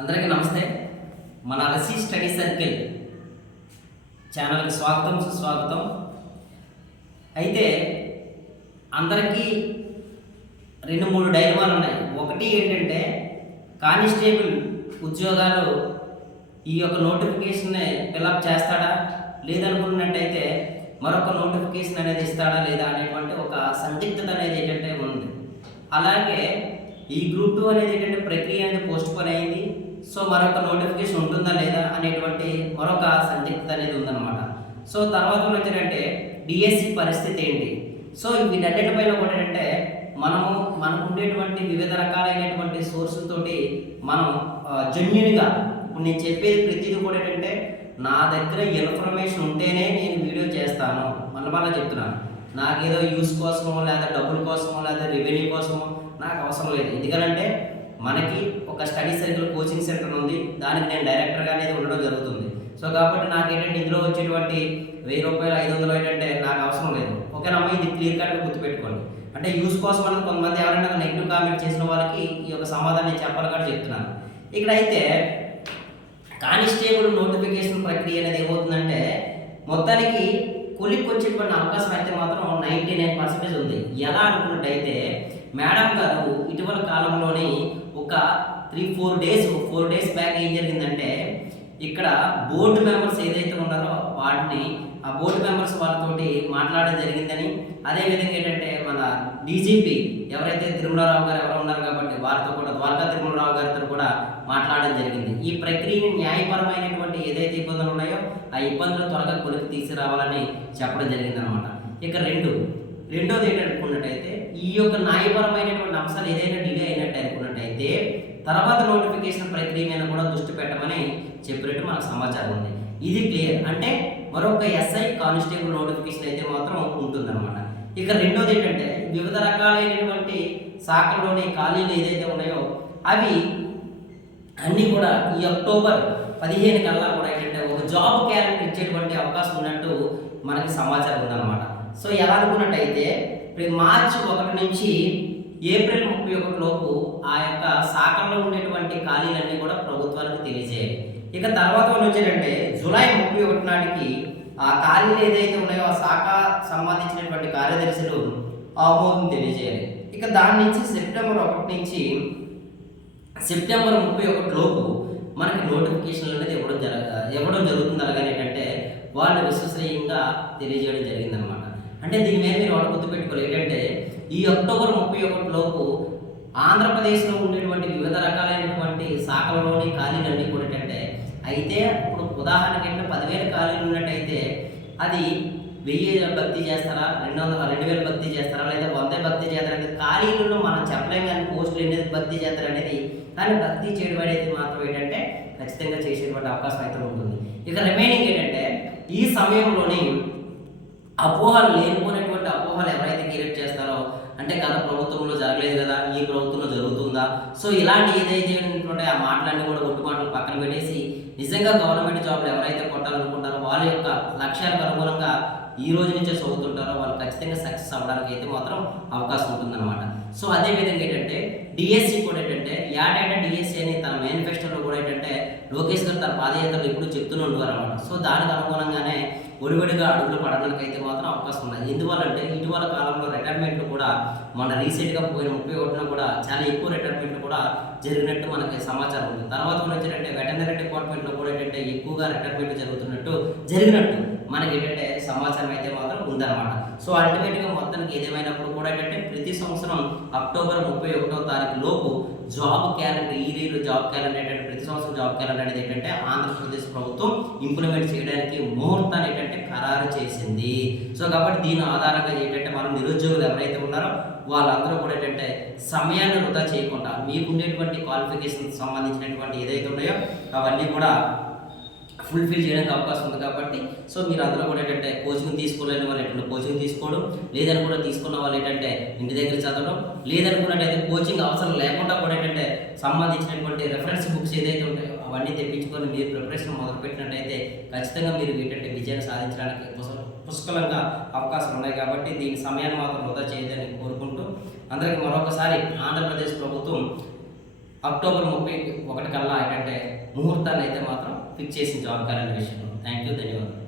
అందరికీ నమస్తే. మన రసీ స్టడీ సర్కిల్ ఛానల్కి స్వాగతం సుస్వాగతం. అయితే అందరికీ రెండు మూడు డైలమాలు ఉన్నాయి. ఒకటి ఏంటంటే కానిస్టేబుల్ ఉద్యోగాలు ఈ యొక్క నోటిఫికేషన్ని ఫిలప్ చేస్తాడా? లేదనుకున్నట్టయితే మరొక నోటిఫికేషన్ అనేది ఇస్తాడా లేదా అనేటువంటి ఒక సందిగ్ధత అనేది ఏంటంటే ఉంది. అలాగే ఈ గ్రూప్ టూ అనేది ఏంటంటే ప్రక్రియ అనేది పోస్ట్ పోన్ అయింది. సో మరొక నోటిఫికేషన్ ఉంటుందా లేదా అనేటువంటి మరొక సందిగ్ధత అనేది ఉందన్నమాట. సో తర్వాత వచ్చారంటే డిఎస్సి పరిస్థితి ఏంటి? సో వీటన్నిటిపైన కూడా ఏంటంటే మనము మనకు ఉండేటువంటి వివిధ రకాలైనటువంటి సోర్సులతోటి మనం జెన్యున్గా ఇప్పుడు నేను చెప్పేది ప్రతిదీ కూడా ఏంటంటే నా దగ్గర ఇన్ఫర్మేషన్ ఉంటేనే నేను వీడియో చేస్తాను. మళ్ళీ మళ్ళీ చెప్తున్నాను. నాకేదో యూస్ కోసమో లేదా డబ్బుల కోసమో లేదా రెవెన్యూ కోసమో నాకు అవసరం లేదు. ఎందుకంటే మనకి ఒక స్టడీ సర్కిల్ కోచింగ్ సెంటర్ ఉంది. దానికి నేను డైరెక్టర్గా అనేది ఉండడం జరుగుతుంది. సో కాబట్టి నాకు ఏంటంటే ఇందులో వచ్చేటువంటి వెయ్యి రూపాయలు ఐదు వందలు ఏంటంటే నాకు అవసరం లేదు. ఓకేనమ్మా ఇది క్లియర్ కట్గా గుర్తుపెట్టుకోండి. అంటే యూస్ కోసం అనేది కొంతమంది ఎవరైనా నెగిటివ్ కామెంట్ చేసిన వాళ్ళకి ఈ యొక్క సమాధానం నేను చెప్పాలి కూడా చెప్తున్నాను. ఇక్కడ అయితే కానిస్టేబుల్ నోటిఫికేషన్ ప్రక్రియ అనేది ఏమవుతుందంటే మొత్తానికి కొలిక్కి వచ్చేటువంటి అవకాశం అయితే మాత్రం నైంటీ నైన్ పర్సెంటేజ్ ఉంది. ఎలా అనుకున్నట్టయితే మేడం గారు ఇటీవల కాలంలోని ఒక three four days four days back ఏం జరిగిందంటే ఇక్కడ బోర్డు మెంబర్స్ ఏదైతే ఉన్నారో వాటిని ఆ బోర్డు మెంబర్స్ వాళ్ళతోటి మాట్లాడడం జరిగిందని అదేవిధంగా ఏంటంటే మన డీజీపీ ఎవరైతే తిరుమలరావు గారు ఎవరు ఉన్నారు కాబట్టి వారితో కూడా ద్వారకా తిరుమలరావు గారితో కూడా మాట్లాడడం జరిగింది. ఈ ప్రక్రియని న్యాయపరమైనటువంటి ఏదైతే ఇబ్బందులు ఉన్నాయో ఆ ఇబ్బందులు త్వరగా కొలికి తీసుకురావాలని చెప్పడం జరిగింది అనమాట ఇక రెండు రెండోది ఏంటనుకున్నట్టయితే ఈ యొక్క న్యాయపరమైనటువంటి అంశాలు ఏదైనా డిలే అయినట్టు అనుకున్నట్టయితే తర్వాత నోటిఫికేషన్ ప్రక్రియ మీద కూడా దృష్టి పెట్టమని చెప్పినట్టు మనకు సమాచారం ఉంది. ఇది క్లియర్ అంటే మరొక ఎస్ఐ కానిస్టేబుల్ నోటిఫికేషన్ అయితే మాత్రం ఉంటుందన్నమాట. ఇక రెండోది ఏంటంటే వివిధ రకాలైనటువంటి శాఖల్లోని ఖాళీలు ఏదైతే ఉన్నాయో అవి అన్నీ కూడా ఈ అక్టోబర్ పదిహేను కల్లా కూడా ఏంటంటే ఒక జాబ్ క్యాలెండర్ ఇచ్చేటువంటి అవకాశం ఉన్నట్టు మనకి సమాచారం ఉందన్నమాట. సో ఎలా అనుకున్నట్టయితే ఇప్పుడు మార్చి ఒకటి నుంచి ఏప్రిల్ ముప్పై ఒకటి లోపు ఆ యొక్క శాఖల్లో ఉండేటువంటి ఖాళీలన్నీ కూడా ప్రభుత్వానికి తెలియజేయాలి. ఇక తర్వాత వచ్చేటంటే జూలై ముప్పై ఒకటి నాటికి ఆ ఖాళీలు ఏదైతే ఉన్నాయో ఆ శాఖ సంబంధించినటువంటి కార్యదర్శులు ఆమోదం తెలియజేయాలి. ఇక దాని నుంచి సెప్టెంబర్ ఒకటి నుంచి సెప్టెంబర్ ముప్పై ఒకటి లోపు మనకి నోటిఫికేషన్ అనేది ఇవ్వడం జరగ ఇవ్వడం జరుగుతుంది. అలాగే ఏంటంటే వాళ్ళు విశ్వసనీయంగా తెలియజేయడం జరిగిందనమాట అంటే దీని మీద మీరు వాళ్ళు గుర్తుపెట్టుకోవాలి. ఏంటంటే ఈ అక్టోబర్ ముప్పై ఒకటి లోపు ఆంధ్రప్రదేశ్లో ఉండేటువంటి వివిధ రకాలైనటువంటి శాఖలలోని ఖాళీలన్నీ కూడా ఏంటంటే అయితే ఇప్పుడు ఉదాహరణకి ఏంటంటే పదివేల ఖాళీలు ఉన్నట్టయితే అది వెయ్యి భక్తి చేస్తారా? రెండు వందల రెండు వేలు భక్తి చేస్తారా? లేదా వంద భక్తి చేస్తారా? అనేది ఖాళీలలో మనం చెప్పలేం కానీ పోస్టులు ఎన్ని భక్తి చేస్తారు అనేది కానీ భక్తి చేయడం అనేది మాత్రం ఏంటంటే ఖచ్చితంగా చేసేటువంటి అవకాశం అయితే ఉంటుంది. ఇక రిమైనింగ్ ఏంటంటే ఈ సమయంలోని అపోహలు లేనిపోయినటువంటి అపోహలు ఎవరైతే క్రియేట్ చేస్తారో అంటే గత ప్రభుత్వంలో జరగలేదు కదా ఈ ప్రభుత్వంలో జరుగుతుందా? సో ఇలాంటి ఏదైతే ఉంటుంటే ఆ మాటలన్నీ కూడా ఒట్టు పక్కన పెట్టేసి నిజంగా గవర్నమెంట్ జాబ్లు ఎవరైతే కొట్టాలనుకుంటారో వాళ్ళ యొక్క లక్ష్యాలకు అనుగుణంగా ఈ రోజు నుంచే చదువుతుంటారో వాళ్ళు ఖచ్చితంగా సక్సెస్ అవ్వడానికి అయితే మాత్రం అవకాశం ఉంటుందన్నమాట. సో అదే విధంగా ఏంటంటే డిఎస్సి కూడా ఏంటంటే యాడేట డిఎస్సి అని తన మేనిఫెస్టోలో కూడా ఏంటంటే లోకేష్ గారు తన పాదయాత్రలు ఎప్పుడు చెప్తూనే ఉంటారు సో దానికి అనుగుణంగానే ఒడివడిగా అడుగులు పడడానికి అయితే మాత్రం అవకాశం ఉన్నది. ఎందువల్లంటే ఇటీవల కాలంలో రిటైర్మెంట్లు కూడా మన రీసెంట్గా పోయిన ముప్పై ఒకటిన కూడా చాలా ఎక్కువ రిటైర్మెంట్లు కూడా జరిగినట్టు మనకి సమాచారం ఉంది. తర్వాత మనం ఏంటంటే వెటనరీ డిపార్ట్మెంట్లో కూడా ఏంటంటే ఎక్కువగా రిటైర్మెంట్ జరుగుతున్నట్టు జరిగినట్టు మనకి ఏంటంటే సమాచారం అయితే మాత్రం ఉందన్నమాట. సో అల్టిమేట్గా మొత్తానికి ఏదేమైనప్పుడు కూడా ఏంటంటే ప్రతి సంవత్సరం అక్టోబర్ ముప్పై ఒకటో తారీఖు లోపు జాబ్ క్యాలెండర్ ఈ రీలు జాబ్ క్యాలెండర్ ఏంటంటే ప్రతి సంవత్సరం జాబ్ క్యాలెండర్ అనేది ఏంటంటే ఆంధ్రప్రదేశ్ ప్రభుత్వం ఇంప్లిమెంట్ చేయడానికి ముహూర్తాన్ని ఏంటంటే ఖరారు చేసింది. సో కాబట్టి దీని ఆధారంగా ఏంటంటే మనం నిరుద్యోగులు ఎవరైతే ఉన్నారో వాళ్ళందరూ కూడా ఏంటంటే సమయాన్ని వృధా చేయకుండా మీకు ఉండేటువంటి క్వాలిఫికేషన్ సంబంధించినటువంటి ఏదైతే ఉన్నాయో అవన్నీ కూడా ఫుల్ఫిల్ చేయడానికి అవకాశం ఉంది కాబట్టి సో మీరు అందరూ కూడా ఏంటంటే కోచింగ్ తీసుకోలేని వాళ్ళు ఏంటంటే కోచింగ్ తీసుకోవడం లేదని కూడా తీసుకున్న వాళ్ళు ఏంటంటే ఇంటి దగ్గర చదవడం లేదనుకున్నట్టయితే కోచింగ్ అవసరం లేకుండా కూడా ఏంటంటే సంబంధించినటువంటి రెఫరెన్స్ బుక్స్ ఏదైతే ఉంటాయో అవన్నీ తెప్పించుకొని మీరు ప్రిపరేషన్ మొదలుపెట్టినట్టయితే ఖచ్చితంగా మీరు ఏంటంటే విజయాన్ని సాధించడానికి పుష్కలంగా అవకాశాలు ఉన్నాయి కాబట్టి దీని సమయాన్ని మాత్రం వృధా చేయదని కోరుకుంటూ అందరికీ మరొకసారి ఆంధ్రప్రదేశ్ ప్రభుత్వం అక్టోబర్ ముప్పై ఒకటి కల్లా ఏంటంటే ముహూర్తాన్ని అయితే మాత్రం ఫిక్స్ చేసిన జాబ్ క్యాలెండర్ విషయంలో. థ్యాంక్ యూ ధన్యవాదాలు.